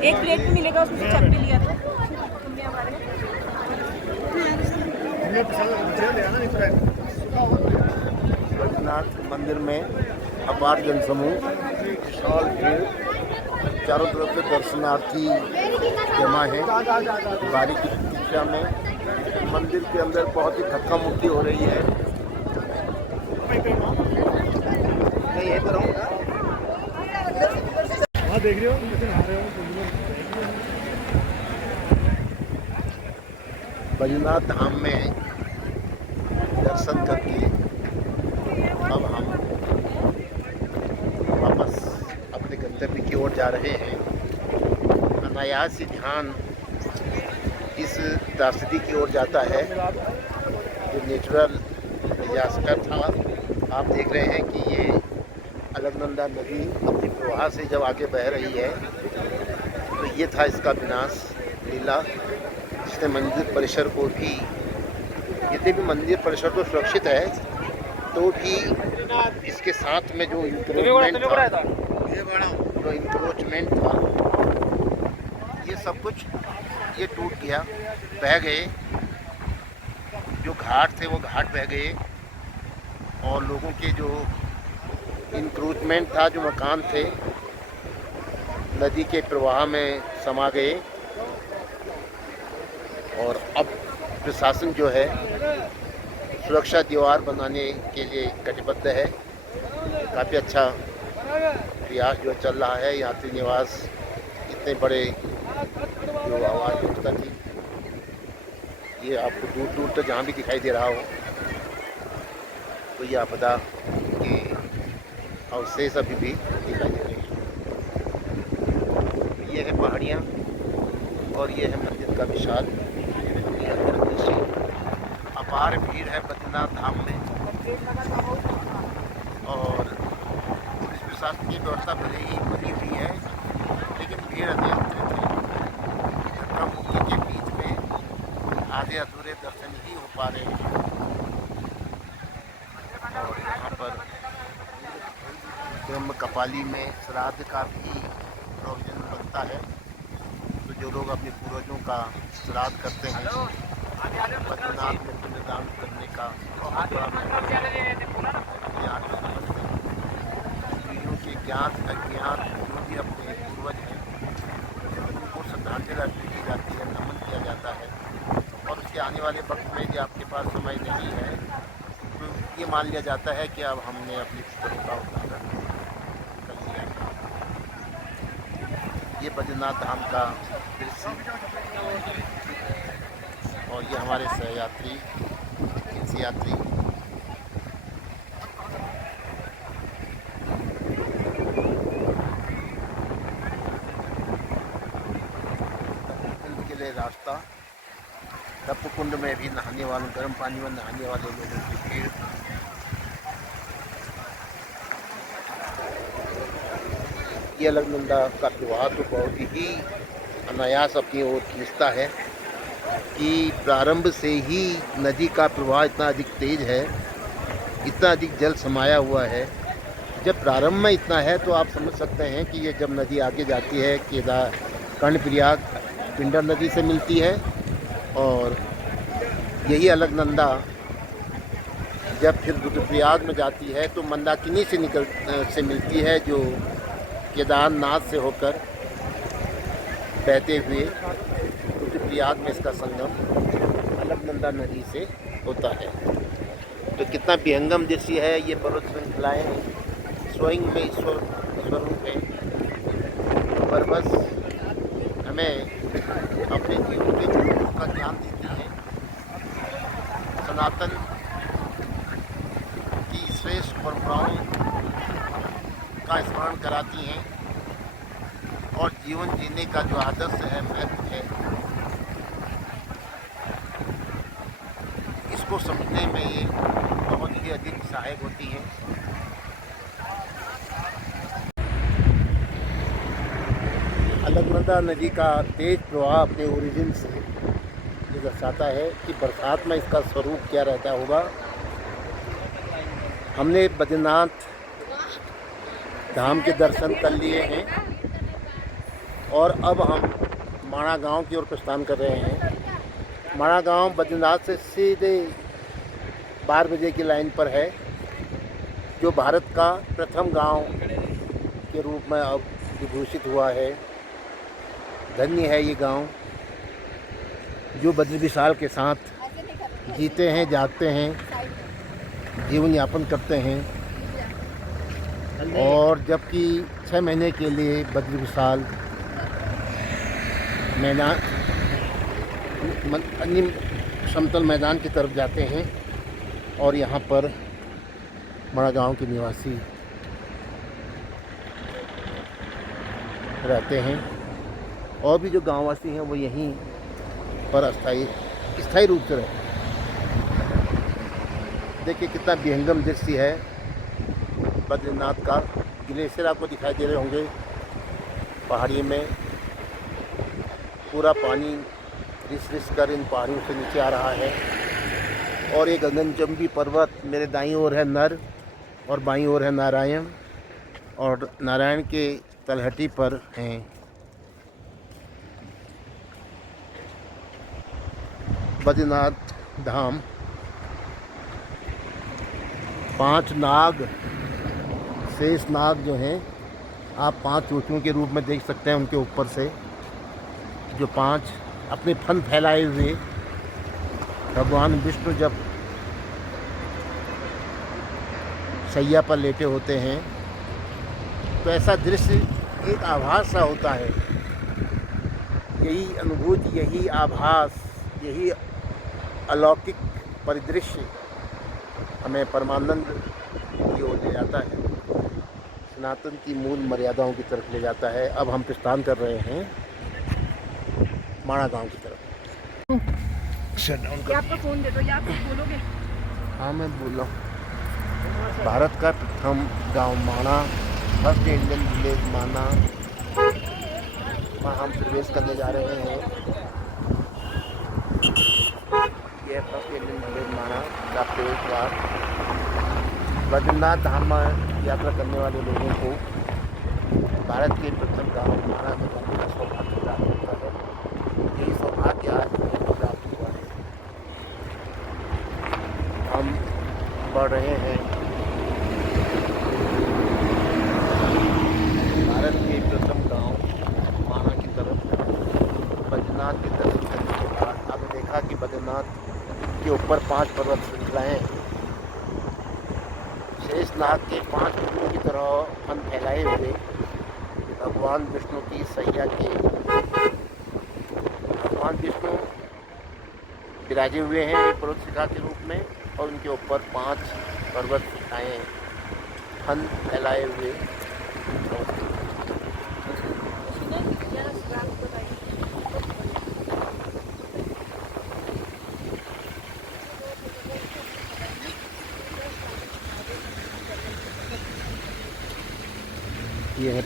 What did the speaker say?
एक प्लेट भी मिलेगा, उसमें से चख भी लिया था। बद्रीनाथ मंदिर में अपार जनसमूह, विशाल भीड़, चारों तरफ से दर्शनार्थी जमा है बारी की प्रतीक्षा में। मंदिर के अंदर बहुत ही धक्का मुक्की हो रही है। वहाँ देख रहे हो, बद्रीनाथ धाम में दर्शन करके अब हम वापस अपने गंतव्य की ओर जा रहे हैं। अनायास ही ध्यान इस त्रासदी की ओर जाता है जो नेचुरल डिजास्टर था। आप देख रहे हैं कि ये अलकनंदा नदी अपनी प्रवाह से जब आगे बह रही है तो ये था इसका विनाश लीला, जिसने मंदिर परिसर को भी, यदि भी मंदिर परिसर तो सुरक्षित है तो भी इसके साथ में जो इंक्रोचमेंट था ये सब कुछ ये टूट गया, बह गए। जो घाट थे वो घाट बह गए और लोगों के जो इंक्रोचमेंट था, जो मकान थे, नदी के प्रवाह में समा गए। और अब प्रशासन जो है सुरक्षा दीवार बनाने के लिए कटिबद्ध है। काफ़ी अच्छा प्रयास जो चल रहा है। यात्री निवास इतने बड़े जो आवाज़ उठता थी, ये आपको दूर दूर तक जहाँ भी दिखाई दे रहा हो तो ये आपदा के अवशेष अभी भी दिखाई दे रहे हैं। ये है पहाड़ियाँ और ये है मंदिर का विशाल दृश्य। अपार भीड़ है बद्रीनाथ धाम में और पुलिस प्रशासन की व्यवस्था भले ही बनी हुई है लेकिन भीड़ अनियंत्रित है। धक्का मुक्की के बीच में आधे अधूरे दर्शन ही हो पा रहे हैं। और यहाँ पर ब्रह्म कपाली में श्राद्ध का भी प्रोविजन बनता है। तो जो लोग अपने पूर्वजों का श्राद्ध करते हैं, बद्रीनाथ में पिंडदान करने का पीढ़ियों के ज्ञात अज्ञात जो भी अपने पूर्वज हैं उनको श्रद्धांजलि अर्पित की जाती है, नमन किया जाता है। और उसके आने वाले वक्त में यदि आपके पास समय नहीं है तो ये मान लिया जाता है कि अब हमने अपनी पितरों का उद्धारण कर लिया। ये बद्रीनाथ धाम का दृश्य और ये हमारे सहयात्री, तीर्थयात्री के लिए रास्ता। तप कुंड में भी नहाने वालों, गर्म पानी में नहाने वाले लोगों की भीड़। ये अलकनंदा का प्रवाह तो बहुत ही अनायास अपनी ओर खींचता है कि प्रारंभ से ही नदी का प्रवाह इतना अधिक तेज है, इतना अधिक जल समाया हुआ है। जब प्रारंभ में इतना है तो आप समझ सकते हैं कि ये जब नदी आगे जाती है कर्णप्रयाग पिंडर नदी से मिलती है और यही अलकनंदा जब फिर रुद्रप्रयाग में जाती है तो मंदाकिनी से मिलती है, जो केदारनाथ से होकर बहते हुए रुद्रप्रयाग में इसका संगम अलकनंदा नदी से होता है। तो कितना विहंगम दृश्य है। ये पर्वत श्रृंखलाएँ स्वयं में ईश्वर स्वरूप है, पर बस हमें अपने जीवन के गुणों का ज्ञान देती है, सनातन की श्रेष्ठ परंपराओं का स्मरण कराती हैं और जीवन जीने का जो आदर्श है, महत्व है, इसको समझने में ये बहुत ही अधिक सहायक होती है। अलकनंदा नदी का तेज प्रवाह अपने ओरिजिन से ये दर्शाता है कि बरसात में इसका स्वरूप क्या रहता होगा। हमने बद्रीनाथ धाम के दर्शन कर लिए हैं और अब हम माणा गांव की ओर प्रस्थान कर रहे हैं। माणा गांव बद्रीनाथ से सीधे 12 बजे की लाइन पर है, जो भारत का प्रथम गांव के रूप में अब विभूषित हुआ है। धन्य है ये गांव जो बद्री विशाल के साथ जीते हैं, जागते हैं, जीवन यापन करते हैं। और जबकि 6 महीने के लिए बद्री विशाल मैदान अन्य समतल मैदान की तरफ जाते हैं और यहाँ पर माणा गांव के निवासी रहते हैं। और भी जो गांववासी हैं वो यहीं पर स्थायी रूप से रहते हैं। देखिए कितना विहंगम दृश्य है बद्रीनाथ का। ग्लेशियर आपको दिखाई दे रहे होंगे पहाड़ी में। पूरा पानी रिस कर इन पहाड़ियों से नीचे आ रहा है। और ये गगनचुंबी पर्वत, मेरे दाईं ओर है नर और बाईं ओर है नारायण, और नारायण के तलहटी पर हैं बद्रीनाथ धाम। 5 नाग, शेष नाग जो हैं आप 5 चोटियों के रूप में देख सकते हैं उनके ऊपर से, जो 5 अपने फन फैलाए हुए भगवान विष्णु जब शैया पर लेटे होते हैं तो ऐसा दृश्य एक आभास सा होता है। यही अनुभूति, यही आभास, यही अलौकिक परिदृश्य हमें परमानंद की ओर ले जाता है, सनातन की मूल मर्यादाओं की तरफ ले जाता है। अब हम प्रस्थान कर रहे हैं माणा गांव की तरफ। ये आपका फोन दे दो, या आप कुछ बोलोगे? हाँ मैं बोल रहा हूँ। भारत का प्रथम गांव माणा, फर्स्ट इंडियन विलेज माणा, वहाँ हम प्रवेश करने जा रहे हैं। यह फर्स्ट इंडियन विलेज माणा का प्रवेश द्वार। बद्रीनाथ धाम में यात्रा करने वाले लोगों को भारत के प्रथम गांव माणा में जाने का सौभाग्य प्राप्त होता है। यही सौभाग्य आज प्राप्त हुआ है। हम बढ़ रहे हैं भारत के प्रथम गांव माणा की तरफ। बद्रीनाथ के दर्शन करने के बाद आपने देखा कि बद्रीनाथ के ऊपर 5 पर्वत श्रृंखलाएँ शेषनाग के 5 टुकड़ों की तरह फन फैलाए हुए भगवान विष्णु की सैया के भगवान विष्णु विराजे हुए हैं एक पर्वत शिखा के रूप में, और उनके ऊपर 5 पर्वत शिखाएँ फन फैलाए हुए। ये है